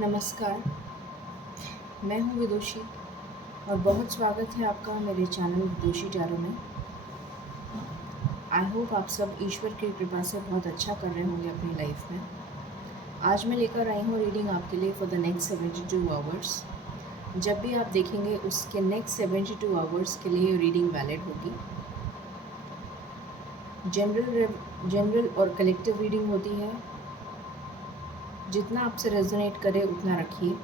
नमस्कार, मैं हूँ विदुषी और बहुत स्वागत है आपका मेरे चैनल विदुषी टैरो में। आई होप आप सब ईश्वर की कृपा से बहुत अच्छा कर रहे होंगे अपनी लाइफ में। आज मैं लेकर आई हूँ रीडिंग आपके लिए फॉर द नेक्स्ट 72 आवर्स। जब भी आप देखेंगे उसके नेक्स्ट 72 आवर्स के लिए रीडिंग वैलिड होगी। जनरल और कलेक्टिव रीडिंग होती है। जितना आपसे रेजोनेट करे उतना रखिए।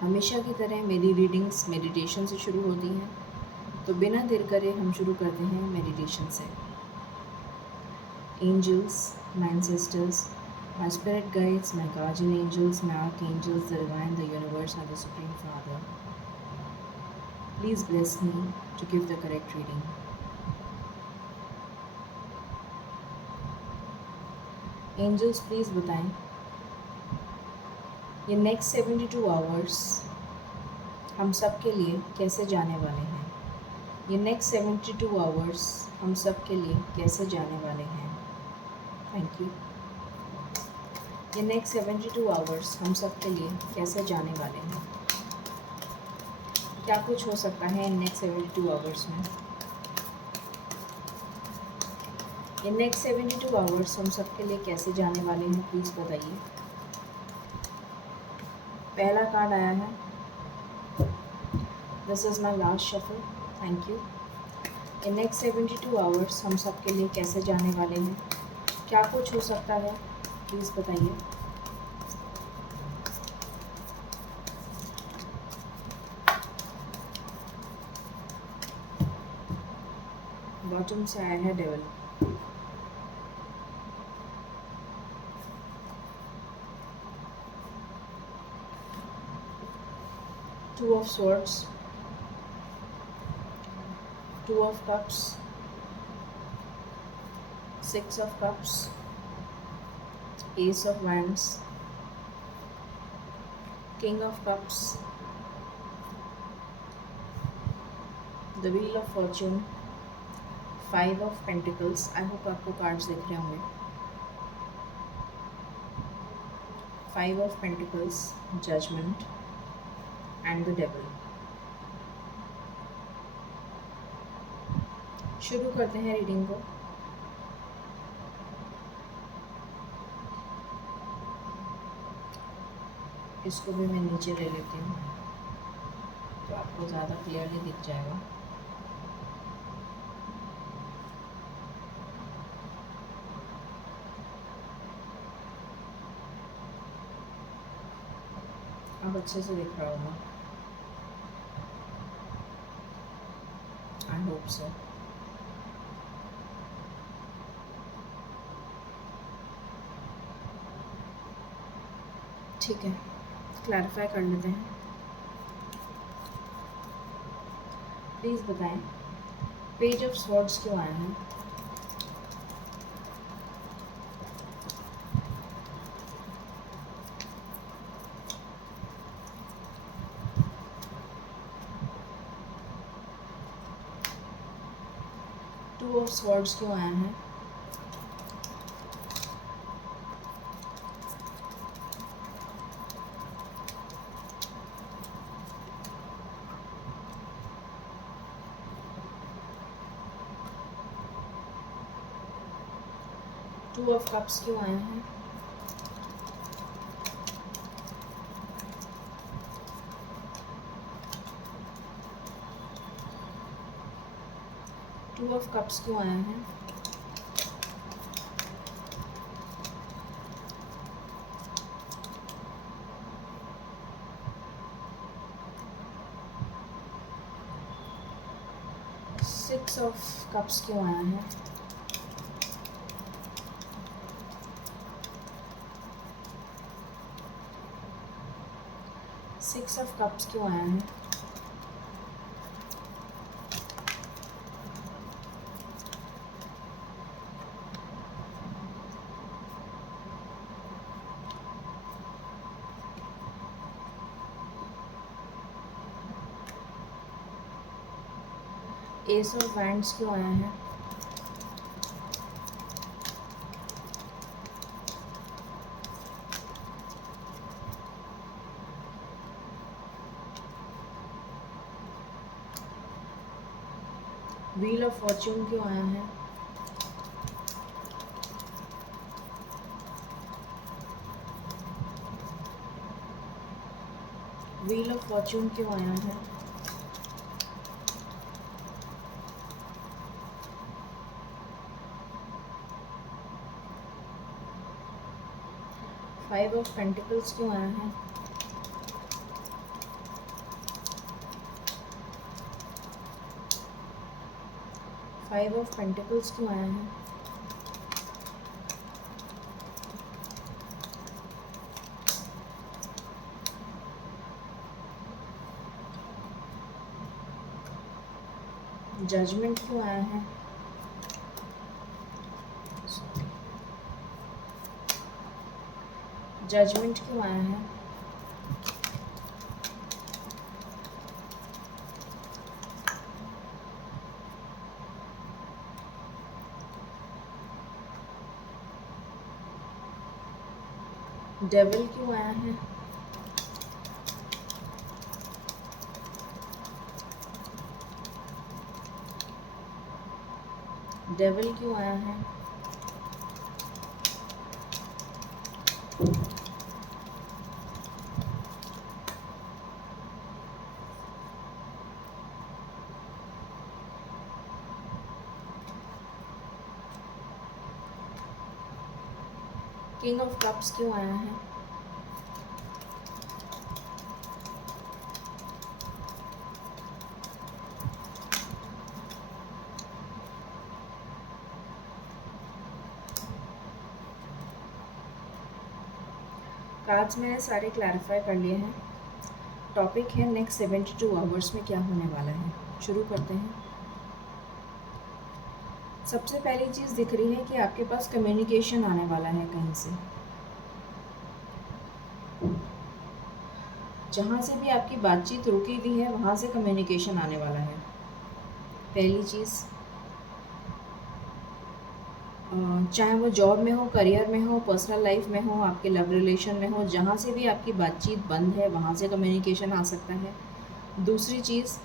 हमेशा की तरह मेरी रीडिंग्स मेडिटेशन से शुरू होती हैं, तो बिना देर करे हम शुरू करते हैं मेडिटेशन से। Angels, my ancestors, my spirit guides, my guardian angels, my archangels, the divine, the universe and the supreme father, please bless me to give the correct reading. Angels please बताएं ये नेक्स्ट 72 आवर्स हम सब के लिए कैसे जाने वाले हैं। ये नेक्स्ट 72 आवर्स हम सब के लिए कैसे जाने वाले हैं। Thank you. ये नेक्स्ट 72 आवर्स हम सब के लिए कैसे जाने वाले हैं। क्या कुछ हो सकता है इन नेक्स्ट 72 आवर्स में। ये नेक्स्ट 72 आवर्स हम सब के लिए कैसे जाने वाले हैं, प्लीज़ बताइए। पहला कार्ड आया है, this is my last shuffle. Thank you. ये नेक्स्ट 72 आवर्स हम सब के लिए कैसे जाने वाले हैं, क्या कुछ हो सकता है, प्लीज़ बताइए। बॉटम से आया है devil. Two of Swords, Two of Cups, Six of Cups, Ace of Wands, King of Cups, The Wheel of Fortune, Five of Pentacles। I hope आपको कार्ड्स दिख रहे होंगे। Five of Pentacles, Judgment and the Devil। शुरू करते हैं reading को। इसको भी मैं नीचे ले लेती हूँ तो आपको ज़्यादा क्लियरली दिख जाएगा। अब अच्छे से दिख रहा होगा, आई होप सो। ठीक है, क्लैरिफाई कर लेते हैं। प्लीज़ बताएं पेज ऑफ स्वॉर्ड्स क्यों आया है। टू ऑफ स्वॉर्ड्स क्यों आया है। टू ऑफ कप्स क्यों आया है। टू ऑफ कप्स क्यों आया है। सिक्स ऑफ कप्स क्यों आया है। सिक्स ऑफ कप्स क्यों आया है। एस ऑफ वैंड्स क्यों आया है। व्हील ऑफ फॉर्च्यून क्यों आया है? व्हील ऑफ फॉर्च्यून क्यों आया है? फाइव ऑफ पेंटिकल्स क्यों आया है? फाइव ऑफ पेंटिकल्स क्यों आया है? जजमेंट क्यों आया है? जजमेंट क्यों आया है? डेविल क्यों आया है? डेविल क्यों आया है? किंग ऑफ कप्स क्यों आया है? कार्ड्स मैंने सारे क्लैरिफाई कर लिए हैं। टॉपिक है नेक्स्ट 72 आवर्स में क्या होने वाला है। शुरू करते हैं। सबसे पहली चीज़ दिख रही है कि आपके पास कम्युनिकेशन आने वाला है कहीं से। जहाँ से भी आपकी बातचीत रुकी हुई है वहाँ से कम्युनिकेशन आने वाला है। पहली चीज़, चाहे वो जॉब में हो, करियर में हो, पर्सनल लाइफ में हो, आपके लव रिलेशन में हो, जहाँ से भी आपकी बातचीत बंद है वहाँ से कम्युनिकेशन आ सकता है। दूसरी चीज़,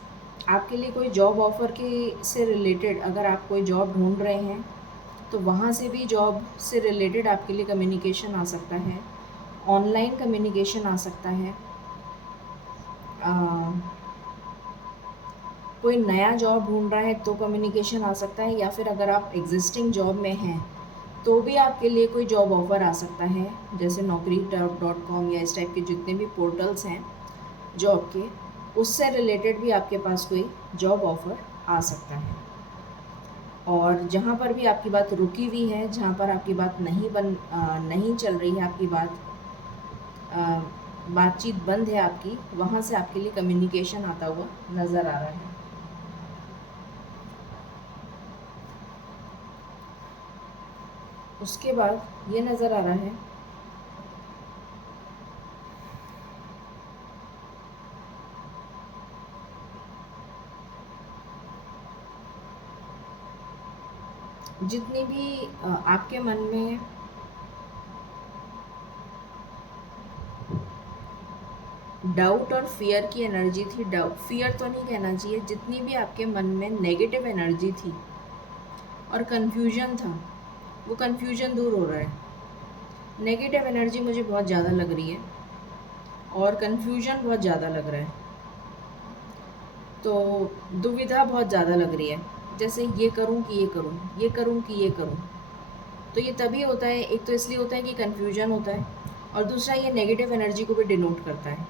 आपके लिए कोई जॉब ऑफ़र के से रिलेटेड अगर आप कोई जॉब ढूंढ रहे हैं तो वहाँ से भी जॉब से रिलेटेड आपके लिए कम्युनिकेशन आ सकता है। ऑनलाइन कम्युनिकेशन आ सकता है। कोई नया जॉब ढूंढ रहा है तो कम्युनिकेशन आ सकता है, या फिर अगर आप एग्जिस्टिंग जॉब में हैं तो भी आपके लिए कोई जॉब ऑफ़र आ सकता है, जैसे naukri.com या इस टाइप के जितने भी पोर्टल्स हैं जॉब के, उससे रिलेटेड भी आपके पास कोई जॉब ऑफ़र आ सकता है। और जहाँ पर भी आपकी बात रुकी हुई है, जहाँ पर आपकी बात नहीं चल रही है, आपकी बातचीत बंद है आपकी, वहाँ से आपके लिए कम्युनिकेशन आता हुआ नज़र आ रहा है। उसके बाद ये नज़र आ रहा है जितनी भी आपके मन में डाउट और फियर की एनर्जी थी, डाउट फियर तो नहीं कहना चाहिए, जितनी भी आपके मन में नेगेटिव एनर्जी थी और कन्फ्यूजन था, वो कन्फ्यूजन दूर हो रहा है। नेगेटिव एनर्जी मुझे बहुत ज़्यादा लग रही है और कन्फ्यूजन बहुत ज़्यादा लग रहा है, तो दुविधा बहुत ज़्यादा लग रही है, जैसे ये करूँ कि ये करूँ, ये करूँ कि ये करूँ। तो ये तभी होता है, एक तो इसलिए होता है कि कन्फ्यूजन होता है, और दूसरा ये नेगेटिव एनर्जी को भी डिनोट करता है।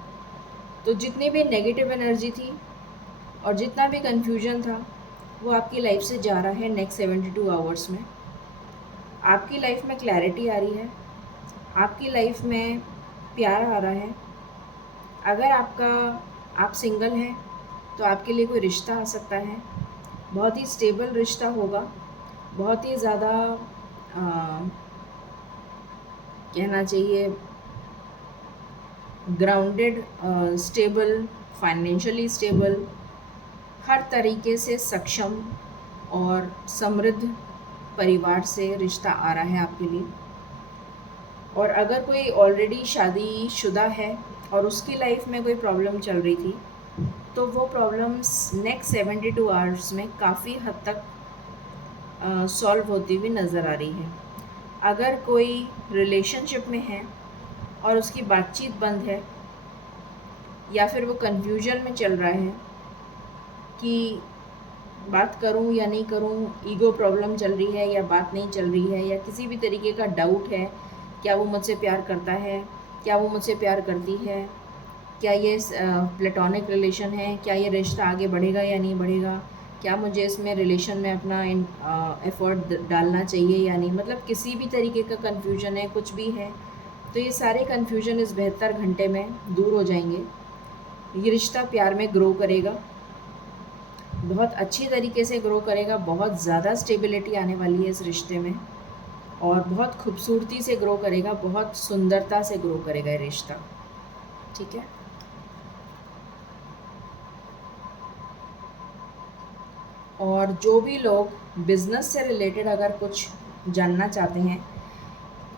तो जितनी भी नेगेटिव एनर्जी थी और जितना भी कन्फ्यूजन था वो आपकी लाइफ से जा रहा है नेक्स्ट 72 आवर्स में। आपकी लाइफ में क्लैरिटी आ रही है, आपकी लाइफ में प्यार आ रहा है। अगर आप सिंगल हैं तो आपके लिए कोई रिश्ता आ सकता है, बहुत ही स्टेबल रिश्ता होगा, बहुत ही ज़्यादा कहना चाहिए ग्राउंडेड, स्टेबल, फाइनेंशियली स्टेबल, हर तरीके से सक्षम और समृद्ध परिवार से रिश्ता आ रहा है आपके लिए। और अगर कोई ऑलरेडी शादीशुदा है और उसकी लाइफ में कोई प्रॉब्लम चल रही थी तो वो प्रॉब्लम्स नेक्स्ट 72 आवर्स में काफ़ी हद तक सॉल्व होती हुई नज़र आ रही है। अगर कोई रिलेशनशिप में है और उसकी बातचीत बंद है, या फिर वो कन्फ्यूजन में चल रहा है कि बात करूं या नहीं करूं, ईगो प्रॉब्लम चल रही है या बात नहीं चल रही है, या किसी भी तरीके का डाउट है, क्या वो मुझसे प्यार करता है, क्या वो मुझसे प्यार करती है, क्या ये प्लेटोनिक रिलेशन है, क्या ये रिश्ता आगे बढ़ेगा या नहीं बढ़ेगा, क्या मुझे इसमें रिलेशन में अपना एफ़र्ट डालना चाहिए या नहीं, मतलब किसी भी तरीके का कन्फ्यूजन है, कुछ भी है, तो ये सारे कन्फ्यूजन इस 72 घंटे में दूर हो जाएंगे। ये रिश्ता प्यार में ग्रो करेगा, बहुत अच्छी तरीके से ग्रो करेगा, बहुत ज़्यादा स्टेबिलिटी आने वाली है इस रिश्ते में, और बहुत खूबसूरती से ग्रो करेगा, बहुत सुंदरता से ग्रो करेगा ये रिश्ता। ठीक है। और जो भी लोग बिज़नेस से रिलेटेड अगर कुछ जानना चाहते हैं,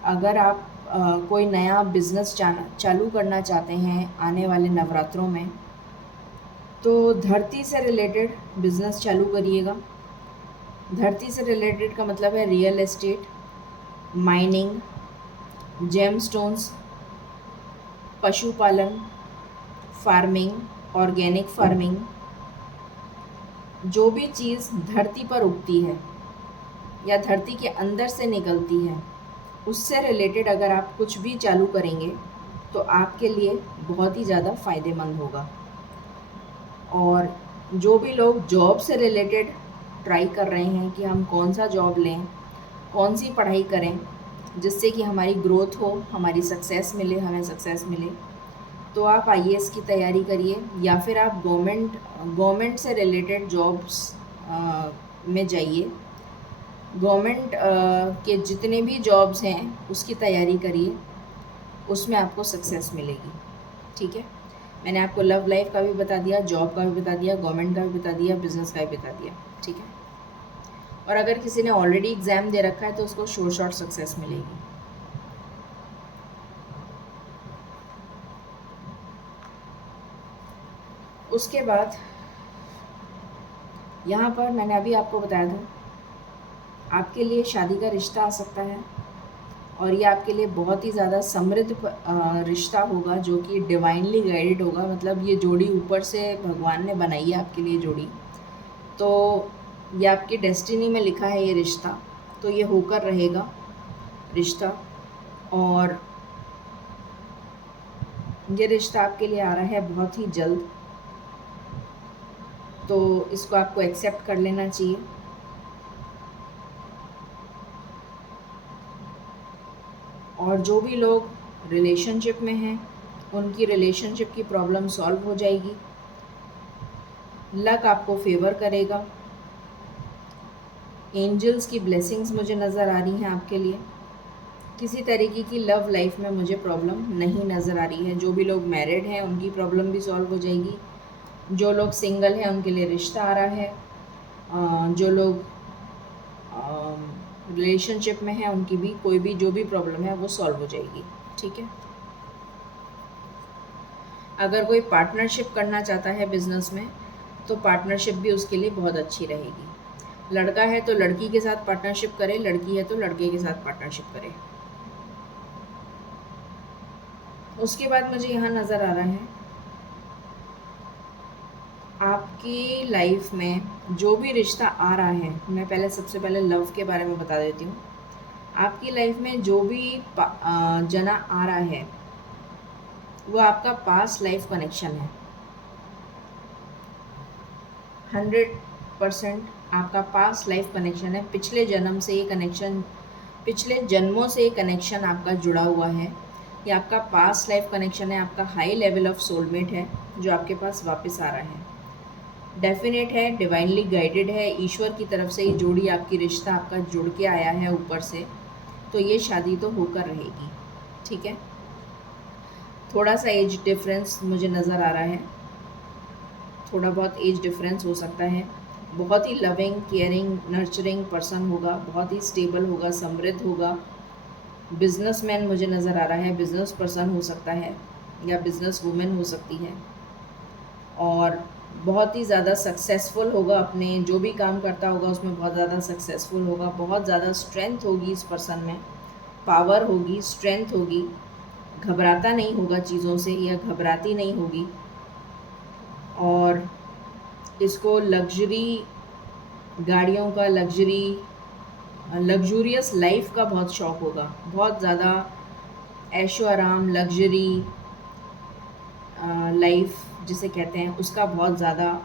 अगर आप कोई नया बिज़नेस चालू करना चाहते हैं आने वाले नवरात्रों में, तो धरती से रिलेटेड बिज़नेस चालू करिएगा। धरती से रिलेटेड का मतलब है रियल एस्टेट, माइनिंग, जेमस्टोन्स, पशुपालन, फार्मिंग, ऑर्गेनिक फार्मिंग, जो भी चीज़ धरती पर उगती है या धरती के अंदर से निकलती है, उससे रिलेटेड अगर आप कुछ भी चालू करेंगे तो आपके लिए बहुत ही ज़्यादा फ़ायदेमंद होगा। और जो भी लोग जॉब से रिलेटेड ट्राई कर रहे हैं कि हम कौन सा जॉब लें, कौन सी पढ़ाई करें जिससे कि हमारी ग्रोथ हो, हमारी सक्सेस मिले, हमें सक्सेस मिले, तो आप आईएएस की तैयारी करिए, या फिर आप गवर्नमेंट से रिलेटेड जॉब्स में जाइए। गवर्नमेंट के जितने भी जॉब्स हैं उसकी तैयारी करिए, उसमें आपको सक्सेस मिलेगी। ठीक है। मैंने आपको लव लाइफ का भी बता दिया, जॉब का भी बता दिया, गवर्नमेंट का भी बता दिया, बिजनेस का भी बता दिया। ठीक है। और अगर किसी ने ऑलरेडी एग्ज़ाम दे रखा है तो उसको शोर शॉर्ट सक्सेस मिलेगी। उसके बाद यहाँ पर मैंने अभी आपको बताया था, आपके लिए शादी का रिश्ता आ सकता है, और ये आपके लिए बहुत ही ज़्यादा समृद्ध रिश्ता होगा, जो कि डिवाइनली गाइडेड होगा। मतलब ये जोड़ी ऊपर से भगवान ने बनाई है आपके लिए जोड़ी, तो ये आपकी डेस्टिनी में लिखा है ये रिश्ता, तो ये होकर रहेगा रिश्ता। और ये रिश्ता आपके लिए आ रहा है बहुत ही जल्द, तो इसको आपको एक्सेप्ट कर लेना चाहिए। और जो भी लोग रिलेशनशिप में हैं, उनकी रिलेशनशिप की प्रॉब्लम सॉल्व हो जाएगी, लक आपको फेवर करेगा, एंजल्स की ब्लेसिंग्स मुझे नज़र आ रही हैं आपके लिए। किसी तरीके की लव लाइफ में मुझे प्रॉब्लम नहीं नज़र आ रही है। जो भी लोग मैरिड हैं उनकी प्रॉब्लम भी सॉल्व हो जाएगी, जो लोग सिंगल हैं उनके लिए रिश्ता आ रहा है, जो लोग रिलेशनशिप में हैं उनकी भी कोई भी जो भी प्रॉब्लम है वो सॉल्व हो जाएगी। ठीक है। अगर कोई पार्टनरशिप करना चाहता है बिजनेस में, तो पार्टनरशिप भी उसके लिए बहुत अच्छी रहेगी। लड़का है तो लड़की के साथ पार्टनरशिप करे, लड़की है तो लड़के के साथ पार्टनरशिप करे। उसके बाद मुझे यहाँ नज़र आ रहा है, आपकी लाइफ में जो भी रिश्ता आ रहा है, मैं पहले सबसे पहले लव के बारे में बता देती हूँ। आपकी लाइफ में जो भी जना आ रहा है वो आपका पास्ट लाइफ कनेक्शन है। 100% आपका पास्ट लाइफ कनेक्शन है। पिछले जन्म से ये कनेक्शन, पिछले जन्मों से ये कनेक्शन आपका जुड़ा हुआ है। ये आपका पास्ट लाइफ कनेक्शन है, आपका हाई लेवल ऑफ सोलमेट है जो आपके पास वापस आ रहा है। डेफिनेट है, डिवाइनली गाइडेड है, ईश्वर की तरफ से ये जोड़ी आपकी रिश्ता आपका जुड़ के आया है ऊपर से, तो ये शादी तो होकर रहेगी। ठीक है। थोड़ा सा एज डिफरेंस मुझे नज़र आ रहा है, थोड़ा बहुत एज डिफरेंस हो सकता है। बहुत ही लविंग, केयरिंग, नर्चरिंग पर्सन होगा, बहुत ही स्टेबल होगा, समृद्ध होगा। बिजनेसमैन मुझे नज़र आ रहा है, बिजनेस पर्सन हो सकता है या बिजनेस वुमेन हो सकती है। और बहुत ही ज़्यादा सक्सेसफुल होगा, अपने जो भी काम करता होगा उसमें बहुत ज़्यादा सक्सेसफुल होगा, बहुत ज़्यादा स्ट्रेंथ होगी इस पर्सन में, पावर होगी, स्ट्रेंथ होगी, घबराता नहीं होगा चीज़ों से या घबराती नहीं होगी। और इसको लग्जरी गाड़ियों का, लग्जूरियस लाइफ का बहुत शौक होगा, बहुत ज़्यादा ऐशो आराम, लग्जरी लाइफ जिसे कहते हैं उसका बहुत ज़्यादा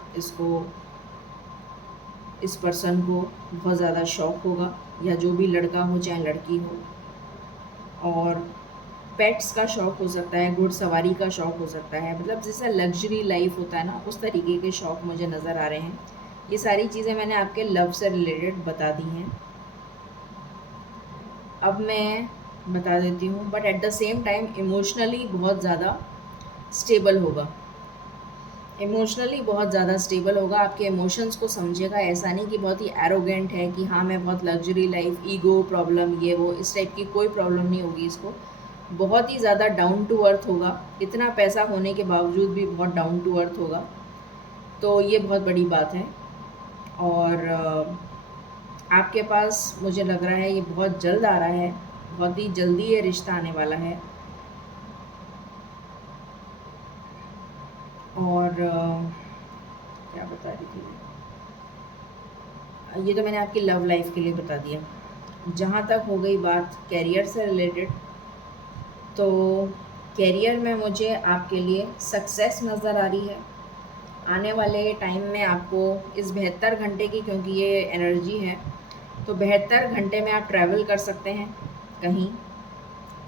इस पर्सन को बहुत ज़्यादा शौक होगा, या जो भी लड़का हो चाहे लड़की हो। और पेट्स का शौक हो सकता है, घुड़सवारी का शौक हो सकता है, मतलब जैसा लग्जरी लाइफ होता है ना, उस तरीके के शौक मुझे नज़र आ रहे हैं। ये सारी चीज़ें मैंने आपके लव से रिलेटेड बता दी हैं। अब मैं बता देती हूँ, but at the same time emotionally बहुत ज़्यादा स्टेबल होगा, इमोशनली बहुत ज़्यादा स्टेबल होगा, आपके इमोशंस को समझेगा। ऐसा नहीं कि बहुत ही एरोगेंट है कि हाँ मैं बहुत लग्जरी लाइफ, ईगो प्रॉब्लम, ये वो, इस टाइप की कोई प्रॉब्लम नहीं होगी इसको। बहुत ही ज़्यादा डाउन टू अर्थ होगा, इतना पैसा होने के बावजूद भी बहुत डाउन टू अर्थ होगा, तो ये बहुत बड़ी बात है। और आपके पास मुझे लग रहा है ये बहुत जल्द आ रहा है, बहुत ही जल्दी ये रिश्ता आने वाला है। और क्या बता रही थी, ये तो मैंने आपकी लव लाइफ के लिए बता दिया। जहाँ तक हो गई बात कैरियर से रिलेटेड, तो कैरियर में मुझे आपके लिए सक्सेस नज़र आ रही है। आने वाले टाइम में आपको इस 72 घंटे की, क्योंकि ये एनर्जी है, तो 72 घंटे में आप ट्रैवल कर सकते हैं, कहीं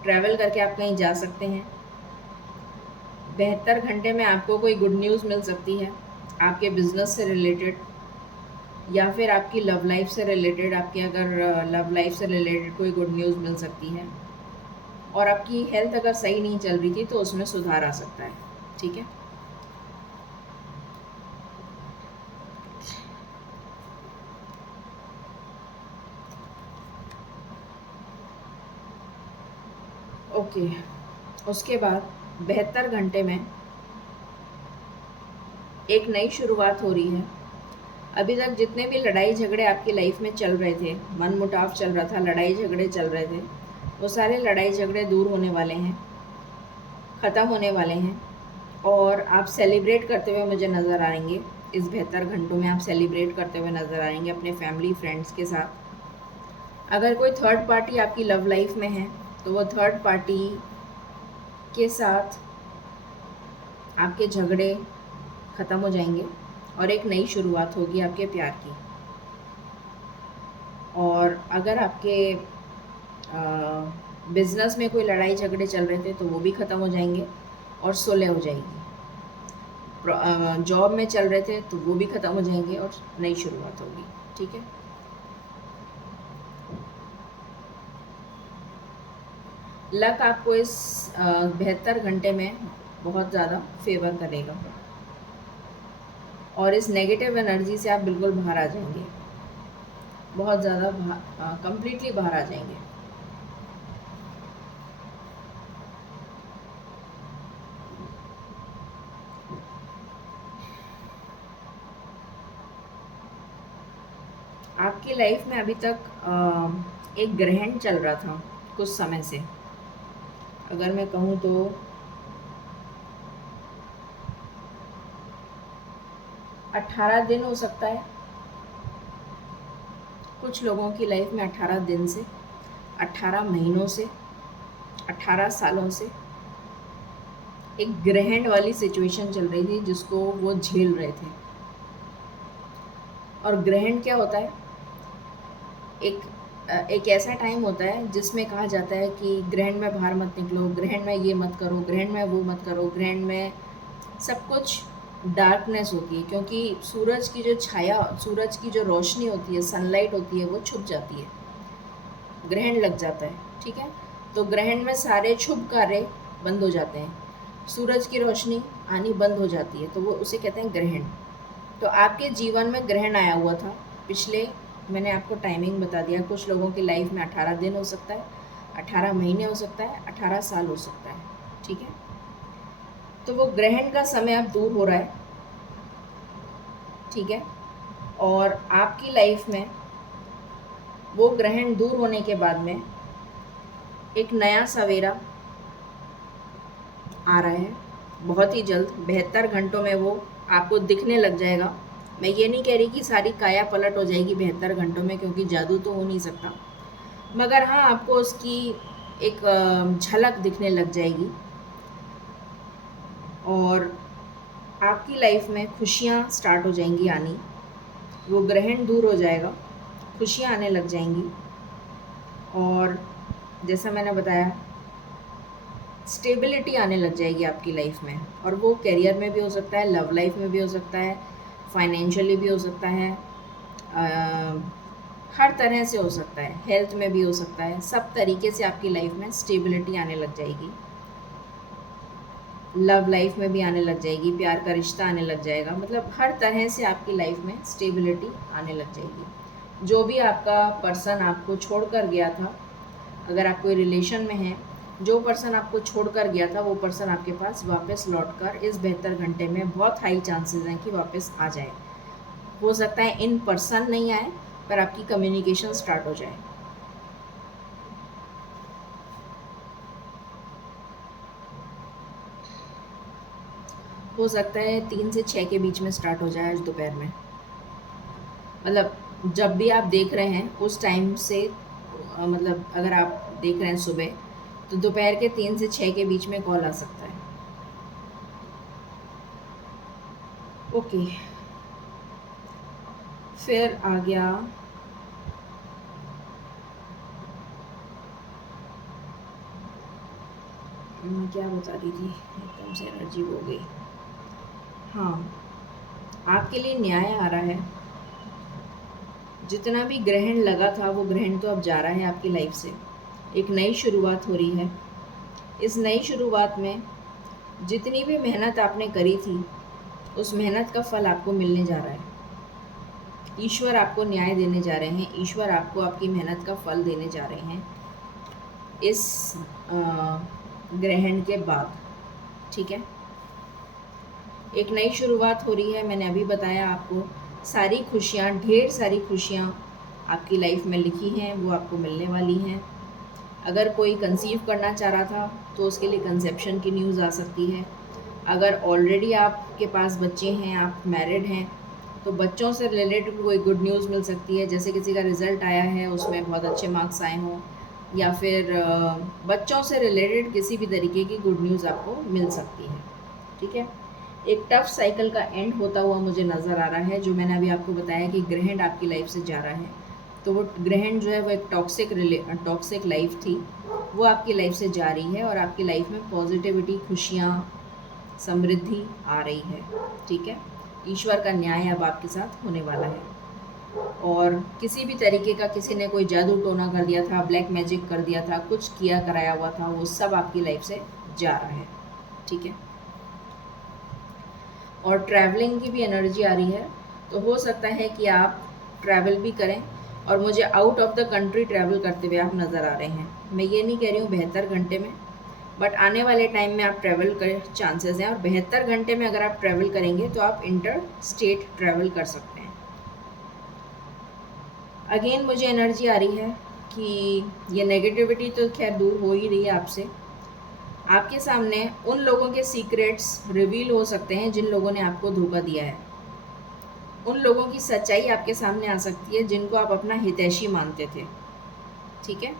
ट्रैवल करके आप कहीं जा सकते हैं। 72 घंटे में आपको कोई गुड न्यूज़ मिल सकती है, आपके बिज़नेस से रिलेटेड या फिर आपकी लव लाइफ से रिलेटेड। आपकी अगर लव लाइफ से रिलेटेड कोई गुड न्यूज़ मिल सकती है। और आपकी हेल्थ अगर सही नहीं चल रही थी तो उसमें सुधार आ सकता है, ठीक है। ओके, उसके बाद 72 घंटे में एक नई शुरुआत हो रही है। अभी तक जितने भी लड़ाई झगड़े आपकी लाइफ में चल रहे थे, मन मुटाव चल रहा था, लड़ाई झगड़े चल रहे थे, वो सारे लड़ाई झगड़े दूर होने वाले हैं, ख़त्म होने वाले हैं। और आप सेलिब्रेट करते हुए मुझे नज़र आएंगे, इस 72 घंटों में आप सेलिब्रेट करते हुए नज़र आएंगे अपने फैमिली फ्रेंड्स के साथ। अगर कोई थर्ड पार्टी आपकी लव लाइफ में है तो वो थर्ड पार्टी के साथ आपके झगड़े ख़त्म हो जाएंगे और एक नई शुरुआत होगी आपके प्यार की। और अगर आपके बिज़नेस में कोई लड़ाई झगड़े चल रहे थे तो वो भी ख़त्म हो जाएंगे और सुलह हो जाएगी। जॉब में चल रहे थे तो वो भी ख़त्म हो जाएंगे और नई शुरुआत होगी, ठीक है। लक आपको इस 72 घंटे में बहुत ज़्यादा फेवर करेगा और इस नेगेटिव एनर्जी से आप बिल्कुल बाहर आ जाएंगे, बहुत ज़्यादा कंप्लीटली बाहर आ जाएंगे। आपकी लाइफ में अभी तक एक ग्रहण चल रहा था कुछ समय से, अगर मैं कहूँ तो 18 दिन हो सकता है। कुछ लोगों की लाइफ में 18 दिन से, 18 महीनों से, 18 सालों से एक ग्रहण वाली सिचुएशन चल रही थी जिसको वो झेल रहे थे। और ग्रहण क्या होता है, एक ऐसा टाइम होता है जिसमें कहा जाता है कि ग्रहण में बाहर मत निकलो, ग्रहण में ये मत करो, ग्रहण में वो मत करो। ग्रहण में सब कुछ डार्कनेस होती है, क्योंकि सूरज की जो छाया, सूरज की जो रोशनी होती है, सनलाइट होती है, वो छुप जाती है, ग्रहण लग जाता है, ठीक है। तो ग्रहण में सारे शुभ कार्य बंद हो जाते हैं, सूरज की रोशनी आनी बंद हो जाती है, तो वो उसे कहते हैं ग्रहण। तो आपके जीवन में ग्रहण आया हुआ था पिछले, मैंने आपको टाइमिंग बता दिया। कुछ लोगों की लाइफ में 18 दिन हो सकता है, 18 महीने हो सकता है, 18 साल हो सकता है, ठीक है। तो वो ग्रहण का समय अब दूर हो रहा है ठीक है। और आपकी लाइफ में वो ग्रहण दूर होने के बाद में एक नया सवेरा आ रहा है बहुत ही जल्द। 72 घंटों में वो आपको दिखने लग जाएगा। मैं ये नहीं कह रही कि सारी काया पलट हो जाएगी 72 घंटों में, क्योंकि जादू तो हो नहीं सकता, मगर हाँ आपको उसकी एक झलक दिखने लग जाएगी। और आपकी लाइफ में खुशियाँ स्टार्ट हो जाएंगी आनी। वो ग्रहण दूर हो जाएगा, खुशियाँ आने लग जाएंगी। और जैसा मैंने बताया, स्टेबिलिटी आने लग जाएगी आपकी लाइफ में। और वो करियर में भी हो सकता है, लव लाइफ में भी हो सकता है, फाइनेंशियली भी हो सकता है, हर तरह से हो सकता है, हेल्थ में भी हो सकता है। सब तरीके से आपकी लाइफ में स्टेबिलिटी आने लग जाएगी। लव लाइफ में भी आने लग जाएगी, प्यार का रिश्ता आने लग जाएगा, मतलब हर तरह से आपकी लाइफ में स्टेबिलिटी आने लग जाएगी। जो भी आपका पर्सन आपको छोड़ कर गया था, अगर आप कोई रिलेशन में हैं, जो पर्सन आपको छोड़ कर गया था वो पर्सन आपके पास वापस लौट कर इस 72 घंटे में बहुत हाई चांसेस हैं कि वापस आ जाए। हो सकता है इन पर्सन नहीं आए, पर आपकी कम्युनिकेशन स्टार्ट हो जाए। हो सकता है 3 से 6 के बीच में स्टार्ट हो जाए आज दोपहर में। मतलब जब भी आप देख रहे हैं उस टाइम से, मतलब अगर आप देख रहे हैं सुबह, तो दोपहर के 3 से 6 के बीच में कॉल आ सकता है। ओके, फिर आ गया मैं क्या बता रही थी, एकदम से एनर्जी हो गई। हाँ, आपके लिए न्याय आ रहा है। जितना भी ग्रहण लगा था वो ग्रहण तो अब जा रहा है आपकी लाइफ से। एक नई शुरुआत हो रही है। इस नई शुरुआत में जितनी भी मेहनत आपने करी थी, उस मेहनत का फल आपको मिलने जा रहा है। ईश्वर आपको न्याय देने जा रहे हैं, ईश्वर आपको आपकी मेहनत का फल देने जा रहे हैं इस ग्रहण के बाद। ठीक है, एक नई शुरुआत हो रही है। मैंने अभी बताया आपको, सारी खुशियाँ, ढेर सारी खुशियाँ आपकी लाइफ में लिखी हैं, वो आपको मिलने वाली हैं। अगर कोई कंसीव करना चाह रहा था तो उसके लिए कंसेप्शन की न्यूज़ आ सकती है। अगर ऑलरेडी आपके पास बच्चे हैं, आप मैरिड हैं, तो बच्चों से रिलेटेड कोई गुड न्यूज़ मिल सकती है। जैसे किसी का रिज़ल्ट आया है, उसमें बहुत अच्छे मार्क्स आए हों, या फिर बच्चों से रिलेटेड किसी भी तरीके की गुड न्यूज़ आपको मिल सकती है। ठीक है, एक टफ साइकिल का एंड होता हुआ मुझे नज़र आ रहा है। जो मैंने अभी आपको बताया कि ग्रहण आपकी लाइफ से जा रहा है, तो वो ग्रहण जो है वो एक टॉक्सिक लाइफ थी, वो आपकी लाइफ से जा रही है। और आपकी लाइफ में पॉजिटिविटी, खुशियाँ, समृद्धि आ रही है। ठीक है, ईश्वर का न्याय अब आपके साथ होने वाला है। और किसी भी तरीके का किसी ने कोई जादू टोना कर दिया था, ब्लैक मैजिक कर दिया था, कुछ किया कराया हुआ था, वो सब आपकी लाइफ से जा रहा है। ठीक है, और ट्रैवलिंग की भी एनर्जी आ रही है। तो हो सकता है कि आप ट्रैवल भी करें, और मुझे out of the country travel करते हुए आप नज़र आ रहे हैं। मैं ये नहीं कह रही हूँ 72 घंटे में, बट आने वाले टाइम में आप ट्रैवल कर चांसेस हैं। और 72 घंटे में अगर आप ट्रैवल करेंगे तो आप इंटर स्टेट ट्रैवल कर सकते हैं। अगेन मुझे एनर्जी आ रही है कि ये नेगेटिविटी तो खैर दूर हो ही रही है आपसे। आपके सामने उन लोगों के सीक्रेट्स रिवील हो सकते हैं जिन लोगों ने आपको धोखा दिया है। उन लोगों की सच्चाई आपके सामने आ सकती है जिनको आप अपना हितैषी मानते थे। ठीक है,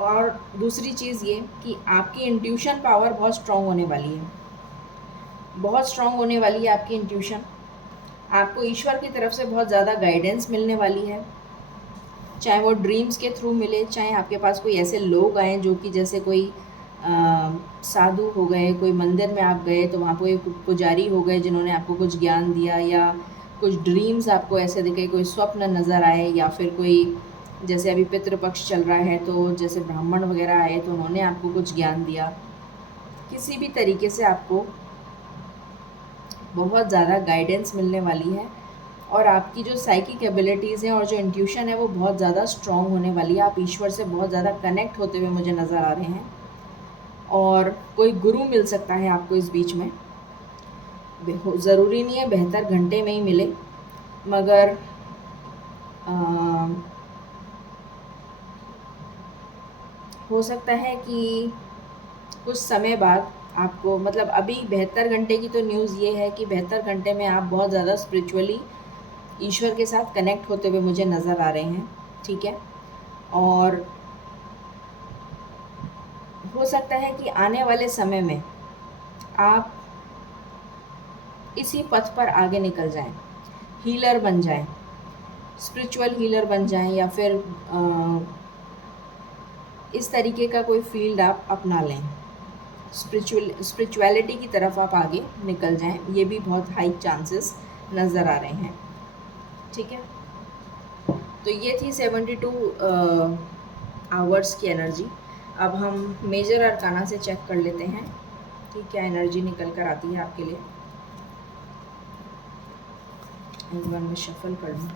और दूसरी चीज़ ये कि आपकी इंट्यूशन पावर बहुत स्ट्रॉन्ग होने वाली है, बहुत स्ट्रॉन्ग होने वाली है आपकी इंट्यूशन। आपको ईश्वर की तरफ से बहुत ज़्यादा गाइडेंस मिलने वाली है, चाहे वो ड्रीम्स के थ्रू मिले, चाहे आपके पास कोई ऐसे लोग आए जो कि जैसे कोई साधु हो गए, कोई मंदिर में आप गए तो वहाँ कोई पुजारी हो गए जिन्होंने आपको कुछ ज्ञान दिया, या कुछ ड्रीम्स आपको ऐसे दिखे, कोई स्वप्न नज़र आए, या फिर कोई जैसे अभी पितृपक्ष चल रहा है तो जैसे ब्राह्मण वगैरह आए तो उन्होंने आपको कुछ ज्ञान दिया। किसी भी तरीके से आपको बहुत ज़्यादा गाइडेंस मिलने वाली है, और आपकी जो साइकिक एबिलिटीज़ हैं और जो इंट्यूशन है वो बहुत ज़्यादा स्ट्रॉन्ग होने वाली है। आप ईश्वर से बहुत ज़्यादा कनेक्ट होते हुए मुझे नज़र आ रहे हैं, और कोई गुरु मिल सकता है आपको इस बीच में। ज़रूरी नहीं है बेहतर घंटे में ही मिले, मगर हो सकता है कि कुछ समय बाद आपको, मतलब अभी 72 घंटे की तो न्यूज़ ये है कि 72 घंटे में आप बहुत ज़्यादा स्पिरिचुअली ईश्वर के साथ कनेक्ट होते हुए मुझे नज़र आ रहे हैं, ठीक है। और हो सकता है कि आने वाले समय में आप इसी पथ पर आगे निकल जाएं, हीलर बन जाएं, स्पिरिचुअल हीलर बन जाएं, या फिर इस तरीके का कोई फील्ड आप अपना लें, स्पिरिचुअलिटी की तरफ आप आगे निकल जाएं। ये भी बहुत हाई चांसेस नज़र आ रहे हैं, ठीक है। तो ये थी 72 आवर्स की एनर्जी। अब हम मेजर अरकाना से चेक कर लेते हैं कि क्या एनर्जी निकल कर आती है आपके लिए। एक बार मैं शफल कर लूँ।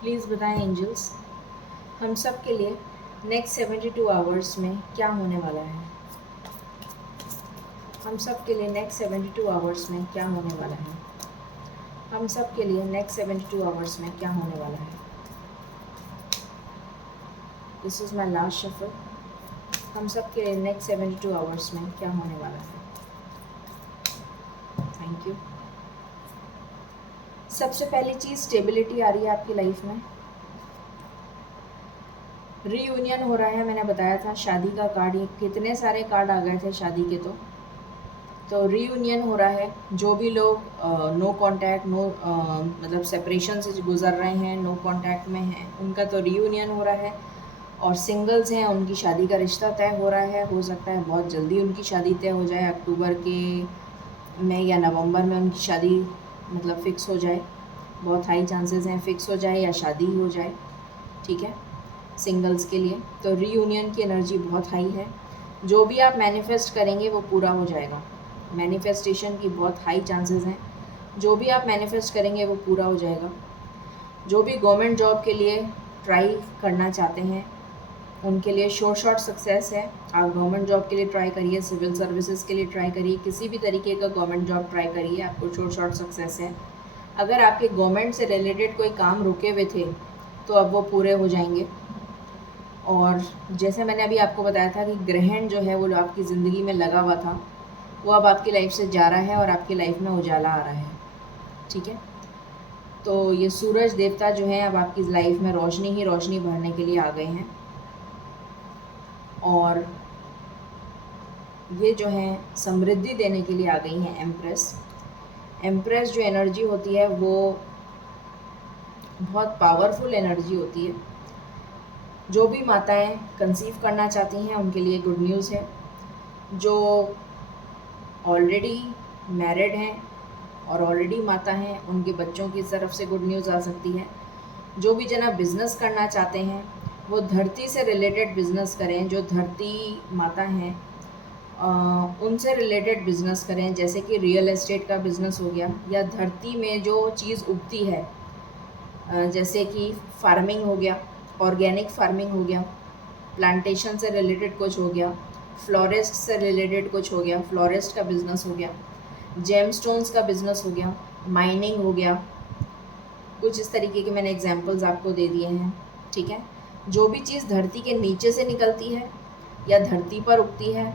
प्लीज़ बताएं एंजल्स, हम सब के लिए नेक्स्ट 72 आवर्स में क्या होने वाला है। हम सब के लिए नेक्स्ट 72 आवर्स में क्या होने वाला है। हम सब के लिए नेक्स्ट 72 आवर्स में क्या होने वाला है। This is my last shuffle. हम सब के लिए नेक्स्ट 72 आवर्स में क्या होने वाला है। Thank you. सबसे पहली चीज़, स्टेबिलिटी आ रही है आपकी लाइफ में। रीयूनियन हो रहा है, मैंने बताया था शादी का कार्ड, ये कितने सारे कार्ड आ गए थे शादी के। तो रीयूनियन हो रहा है। जो भी लोग नो कांटेक्ट, मतलब सेपरेशन से गुजर रहे हैं, नो कांटेक्ट में हैं, उनका तो रीयूनियन हो रहा है। और सिंगल्स हैं, उनकी शादी का रिश्ता तय हो रहा है। हो सकता है बहुत जल्दी उनकी शादी तय हो जाए, अक्टूबर के में या नवंबर में उनकी शादी मतलब फ़िक्स हो जाए। बहुत हाई चांसेस हैं फ़िक्स हो जाए या शादी हो जाए, ठीक है, सिंगल्स के लिए। तो रीयूनियन की एनर्जी बहुत हाई है। जो भी आप मैनिफेस्ट करेंगे वो पूरा हो जाएगा। मैनिफेस्टेशन की बहुत हाई चांसेस हैं। जो भी आप मैनिफेस्ट करेंगे वो पूरा हो जाएगा। जो भी गवर्नमेंट जॉब के लिए ट्राई करना चाहते हैं उनके लिए शॉर्ट सक्सेस है। आप गवर्नमेंट जॉब के लिए ट्राई करिए, सिविल सर्विसेज के लिए ट्राई करिए, किसी भी तरीके का गवर्नमेंट जॉब ट्राई करिए, आपको शॉर्ट सक्सेस है। अगर आपके गवर्नमेंट से रिलेटेड कोई काम रुके हुए थे तो अब वो पूरे हो जाएंगे। और जैसे मैंने अभी आपको बताया था कि ग्रहण जो है वो आपकी ज़िंदगी में लगा हुआ था, वो अब आपकी लाइफ से जा रहा है और आपकी लाइफ में उजाला आ रहा है, ठीक है। तो ये सूरज देवता जो है अब आपकी लाइफ में रोशनी ही रोशनी भरने के लिए आ गए हैं। और ये जो है समृद्धि देने के लिए आ गई हैं एम्प्रेस। एम्प्रेस जो एनर्जी होती है वो बहुत पावरफुल एनर्जी होती है। जो भी माताएं कंसीव करना चाहती हैं उनके लिए गुड न्यूज़ है। जो ऑलरेडी मैरिड हैं और ऑलरेडी माता हैं उनके बच्चों की तरफ से गुड न्यूज़ आ सकती है। जो भी जना बिज़नेस करना चाहते हैं वो धरती से रिलेटेड बिज़नेस करें। जो धरती माता हैं उनसे रिलेटेड बिज़नेस करें, जैसे कि रियल एस्टेट का बिज़नेस हो गया, या धरती में जो चीज़ उगती है जैसे कि फार्मिंग हो गया, ऑर्गेनिक फार्मिंग हो गया, प्लांटेशन से रिलेटेड कुछ हो गया, फ्लोरिस्ट से रिलेटेड कुछ हो गया, फ्लोरिस्ट का बिज़नेस हो गया, जेमस्टोन्स का बिज़नेस हो गया, माइनिंग हो गया। कुछ इस तरीके के मैंने एग्जांपल्स आपको दे दिए हैं, ठीक है। जो भी चीज़ धरती के नीचे से निकलती है या धरती पर उगती है,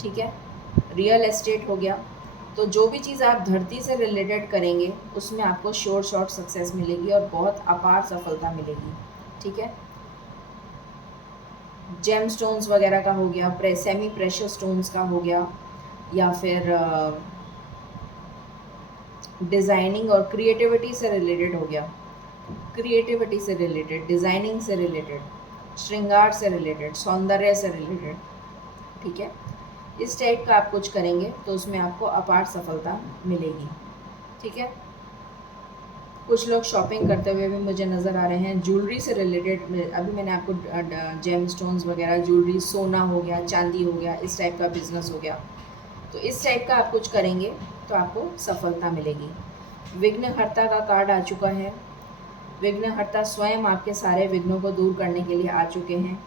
ठीक है, रियल एस्टेट हो गया। तो जो भी चीज़ आप धरती से रिलेटेड करेंगे उसमें आपको शॉर्ट सक्सेस मिलेगी और बहुत अपार सफलता मिलेगी, ठीक है। जेम स्टोन्स वगैरह का हो गया, सेमी प्रेशर स्टोन्स का हो गया, या फिर डिज़ाइनिंग और क्रिएटिविटी से रिलेटेड हो गया, क्रिएटिविटी से रिलेटेड, डिज़ाइनिंग से रिलेटेड, श्रृंगार से रिलेटेड, सौंदर्य से रिलेटेड, ठीक है। इस टाइप का आप कुछ करेंगे तो उसमें आपको अपार सफलता मिलेगी, ठीक है। कुछ लोग शॉपिंग करते हुए भी मुझे नज़र आ रहे हैं। ज्वेलरी से रिलेटेड अभी मैंने आपको जेम स्टोन्स वगैरह, ज्वेलरी, सोना हो गया, चांदी हो गया, इस टाइप का बिज़नेस हो गया। तो इस टाइप का आप कुछ करेंगे तो आपको सफलता मिलेगी। विघ्नहर्ता का कार्ड आ चुका है। विघ्नहर्ता स्वयं आपके सारे विघ्नों को दूर करने के लिए आ चुके हैं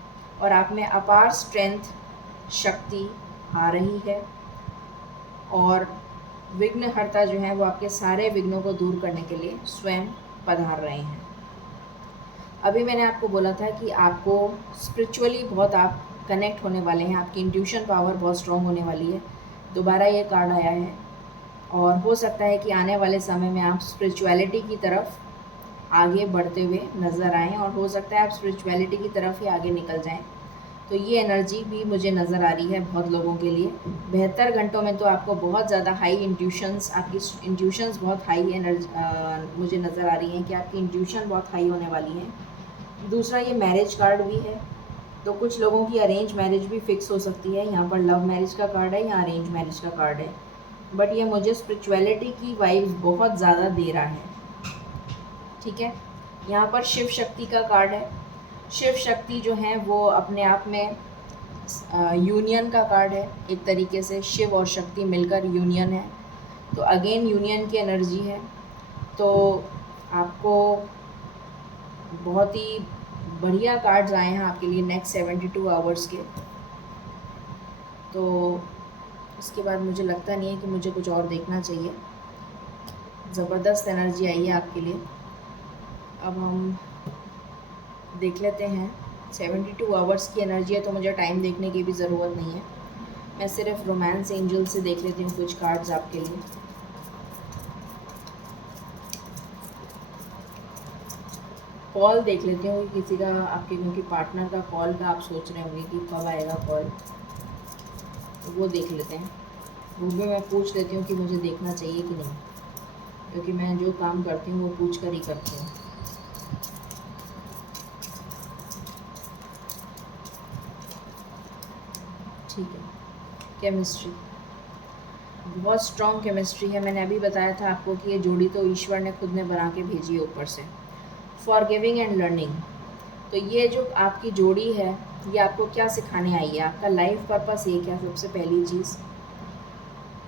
और आप में अपार स्ट्रेंथ, शक्ति आ रही है और विघ्नहर्ता जो है वो आपके सारे विघ्नों को दूर करने के लिए स्वयं पधार रहे हैं। अभी मैंने आपको बोला था कि आपको स्पिरिचुअली बहुत आप कनेक्ट होने वाले हैं, आपकी इंट्यूशन पावर बहुत स्ट्रॉन्ग होने वाली है। दोबारा ये कार्ड आया है और हो सकता है कि आने वाले समय में आप स्पिरिचुअलिटी की तरफ आगे बढ़ते हुए नज़र आएँ और हो सकता है आप स्पिरिचुअलिटी की तरफ ही आगे निकल जाएँ। तो ये एनर्जी भी मुझे नज़र आ रही है बहुत लोगों के लिए। 72 घंटों में तो आपको बहुत ज़्यादा हाई इंट्यूशंस, आपकी इंट्यूशंस बहुत हाई मुझे नज़र आ रही हैं कि आपकी इंट्यूशन बहुत हाई होने वाली है। दूसरा ये मैरिज कार्ड भी है, तो कुछ लोगों की अरेंज मैरिज भी फिक्स हो सकती है। यहाँ पर लव मैरिज का कार्ड है, यहाँ अरेंज मैरिज का कार्ड है, बट ये मुझे स्पिरिचुअलिटी की वाइब्स बहुत ज़्यादा दे रहा है। ठीक है, यहाँ पर शिव शक्ति का कार्ड है। शिव शक्ति जो है वो अपने आप में यूनियन का कार्ड है, एक तरीके से शिव और शक्ति मिलकर यूनियन है, तो अगेन यूनियन की एनर्जी है। तो आपको बहुत ही बढ़िया कार्ड्स आए हैं आपके लिए नेक्स्ट 72 आवर्स के। तो इसके बाद मुझे लगता नहीं है कि मुझे कुछ और देखना चाहिए। ज़बरदस्त एनर्जी आई है आपके लिए। अब हम देख लेते हैं, 72 आवर्स की एनर्जी है तो मुझे टाइम देखने की भी ज़रूरत नहीं है। मैं सिर्फ रोमांस एंजल से देख लेती हूँ कुछ कार्ड्स आपके लिए। कॉल देख लेती हूँ कि किसी का, आपके क्योंकि पार्टनर का कॉल का आप सोच रहे होंगे कि कब आएगा कॉल, तो वो देख लेते हैं। वो भी मैं पूछ लेती हूँ कि मुझे देखना चाहिए कि नहीं, क्योंकि मैं जो काम करती हूँ वो पूछ कर ही करती हूँ। ठीक है, केमिस्ट्री, बहुत स्ट्रॉन्ग केमिस्ट्री है। मैंने अभी बताया था आपको कि ये जोड़ी तो ईश्वर ने खुद ने बना के भेजी है ऊपर से। फॉरगिविंग एंड लर्निंग, तो ये जो आपकी जोड़ी है ये आपको क्या सिखाने आई है, आपका लाइफ पर्पस ये क्या, सबसे पहली चीज़।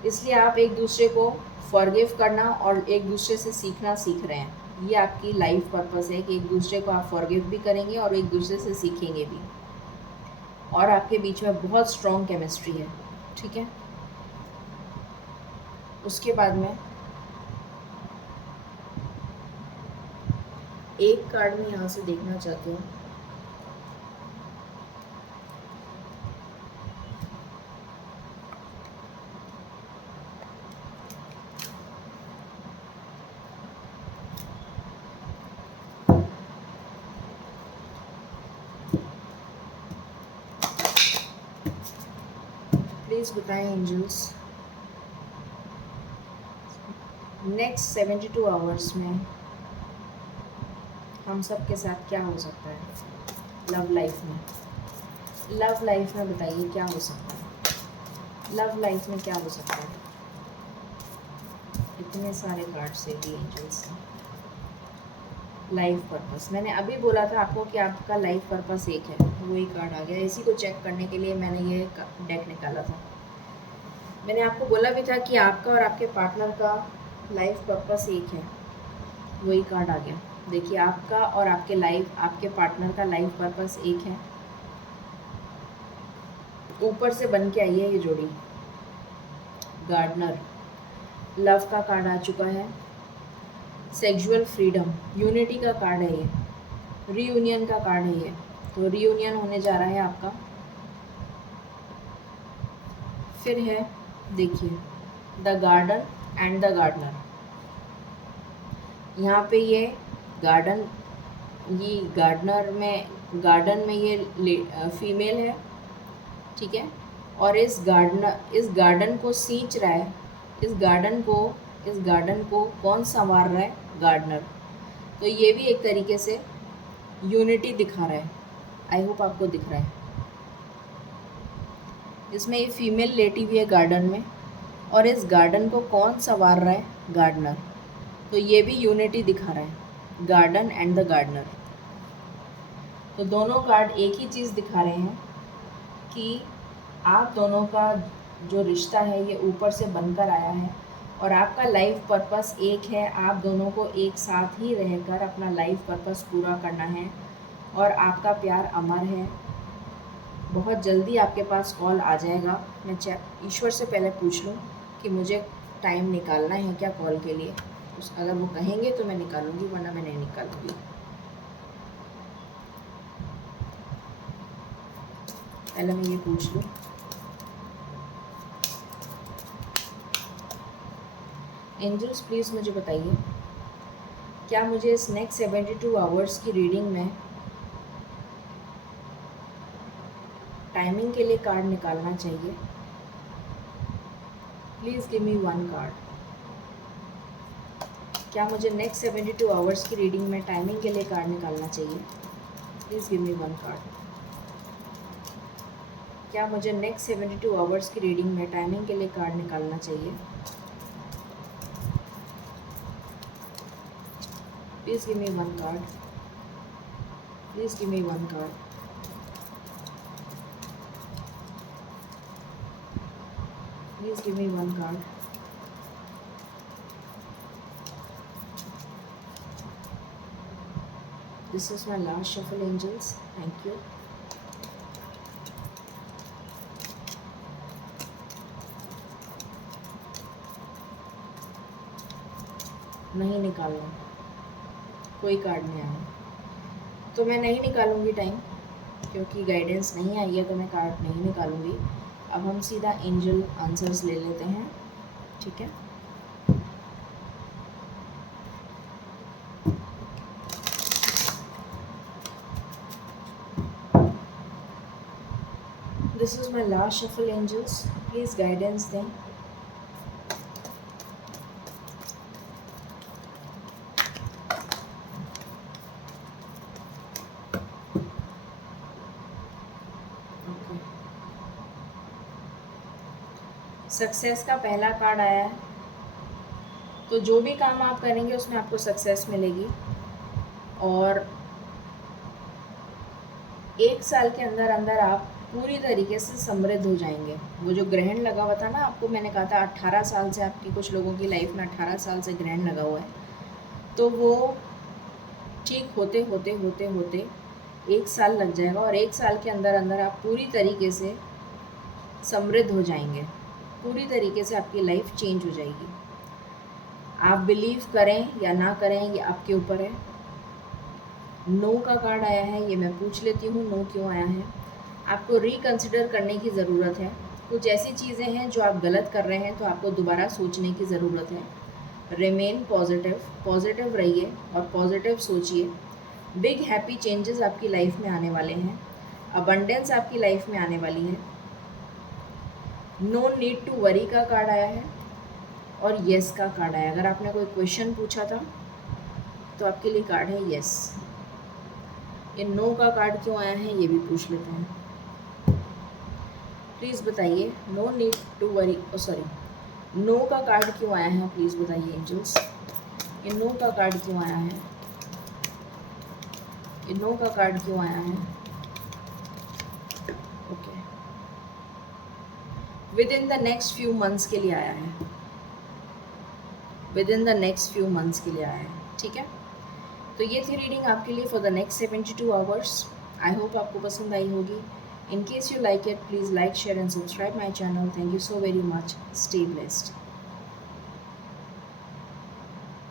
इसलिए आप एक दूसरे को फॉरगिव करना और एक दूसरे से सीखना सीख रहे हैं। ये आपकी लाइफ पर्पस है कि एक दूसरे को आप फॉरगिव भी करेंगे और एक दूसरे से सीखेंगे भी, और आपके बीच में बहुत स्ट्रॉन्ग केमिस्ट्री है। ठीक है, उसके बाद में एक कार्ड में यहाँ से देखना चाहती हूँ। प्लीज़ बताएं एंजल्स, नेक्स्ट 72 आवर्स में हम सब के साथ क्या हो सकता है लव लाइफ में। लव लाइफ में बताइए क्या हो सकता है, लव लाइफ में क्या हो सकता है। इतने सारे कार्ड से भी एंजल्स ने। लाइफ पर्पस, मैंने अभी बोला था आपको कि आपका लाइफ पर्पस एक है, वही कार्ड आ गया। इसी को चेक करने के लिए मैंने ये डेक निकाला था। मैंने आपको बोला भी था कि आपका और आपके पार्टनर का लाइफ पर्पस एक है, वही कार्ड आ गया। देखिए, आपका और आपके पार्टनर का लाइफ पर्पस एक है। ऊपर से बन के आई है ये जोड़ी, गार्डनर, लव का कार्ड आ चुका है, सेक्सुअल फ्रीडम, यूनिटी का कार्ड है ये, रीयूनियन का कार्ड है ये, तो रीयूनियन होने जा रहा है आपका। फिर है, देखिए, the garden and the gardener. यहाँ पे ये गार्डन, ये गार्डन में ये फीमेल है, ठीक है, और इस गार्डन को सींच रहा है, इस गार्डन को कौन संवार रहा है, गार्डनर। तो ये भी एक तरीके से यूनिटी दिखा रहा है। आई होप आपको दिख रहा है। इसमें ये फीमेल लेटी हुई है गार्डन में, और इस गार्डन को कौन संवार रहा है, गार्डनर। तो ये भी यूनिटी दिखा रहा है, गार्डन एंड द गार्डनर। तो दोनों कार्ड एक ही चीज़ दिखा रहे हैं कि आप दोनों का जो रिश्ता है ये ऊपर से बनकर आया है और आपका लाइफ पर्पस एक है, आप दोनों को एक साथ ही रहकर अपना लाइफ पर्पस पूरा करना है और आपका प्यार अमर है। बहुत जल्दी आपके पास कॉल आ जाएगा। मैं ईश्वर से पहले पूछ लूँ कि मुझे टाइम निकालना है क्या कॉल के लिए। अगर वो कहेंगे तो मैं निकालूंगी, वरना मैं नहीं निकालूंगी। पहले मैं ये पूछ लूँ। एंजल्स प्लीज़ मुझे बताइए, क्या मुझे इस नेक्स्ट 72 आवर्स की रीडिंग में टाइमिंग के लिए कार्ड निकालना चाहिए? Please give me one card. क्या मुझे नेक्स्ट 72 आवर्स की रीडिंग में टाइमिंग के लिए कार्ड निकालना चाहिए? Please give me one card. क्या मुझे नेक्स्ट 72 आवर्स की रीडिंग में टाइमिंग के लिए कार्ड निकालना चाहिए? Please give me one card. Please give me one card. Please give me one card. This is my last shuffle, angels. Thank you. नहीं निकालना, कोई कार्ड नहीं आया तो मैं नहीं निकालूंगी टाइम, क्योंकि गाइडेंस नहीं आई है तो मैं कार्ड नहीं निकालूंगी। अब हम सीधा एंजल आंसर्स ले लेते हैं, ठीक है। This is my last shuffle, angels please guidance दें। सक्सेस का पहला कार्ड आया है, तो जो भी काम आप करेंगे उसमें आपको सक्सेस मिलेगी और 1 साल के अंदर अंदर आप पूरी तरीके से समृद्ध हो जाएंगे। वो जो ग्रहण लगा हुआ था ना आपको, मैंने कहा था 18 साल से, आपकी कुछ लोगों की लाइफ में 18 साल से ग्रहण लगा हुआ है, तो वो ठीक होते होते होते होते 1 साल लग जाएगा और 1 साल के अंदर अंदर आप पूरी तरीके से समृद्ध हो जाएंगे। पूरी तरीके से आपकी लाइफ चेंज हो जाएगी। आप बिलीव करें या ना करें ये आपके ऊपर है। नो का कार्ड आया है, ये मैं पूछ लेती हूँ नो क्यों आया है। आपको रिकंसिडर करने की ज़रूरत है। कुछ ऐसी चीज़ें हैं जो आप गलत कर रहे हैं, तो आपको दोबारा सोचने की ज़रूरत है। रिमेन पॉजिटिव, पॉजिटिव रहिए और पॉजिटिव सोचिए। बिग हैप्पी चेंजेस आपकी लाइफ में आने वाले हैं। अबंडेंस आपकी लाइफ में आने वाली है। नो नीड टू वरी का कार्ड आया है और येस का कार्ड आया। अगर आपने कोई क्वेश्चन पूछा था तो आपके लिए कार्ड है येस। ये नो का कार्ड क्यों आया है ये भी पूछ लेते हैं। प्लीज़ बताइए, no need to worry, no का कार्ड क्यों आया है, प्लीज़ बताइए एंजल्स। ये नो का कार्ड क्यों आया है? ये नो का कार्ड क्यों आया है? Okay, with in the next few months के लिए आया है। With in the next few months के लिए आया है, ठीक है। तो ये थी रीडिंग आपके लिए for the next 72 hours. I hope आपको पसंद आई होगी। In case you like it, please like, share and subscribe my channel. Thank you so very much. Stay blessed.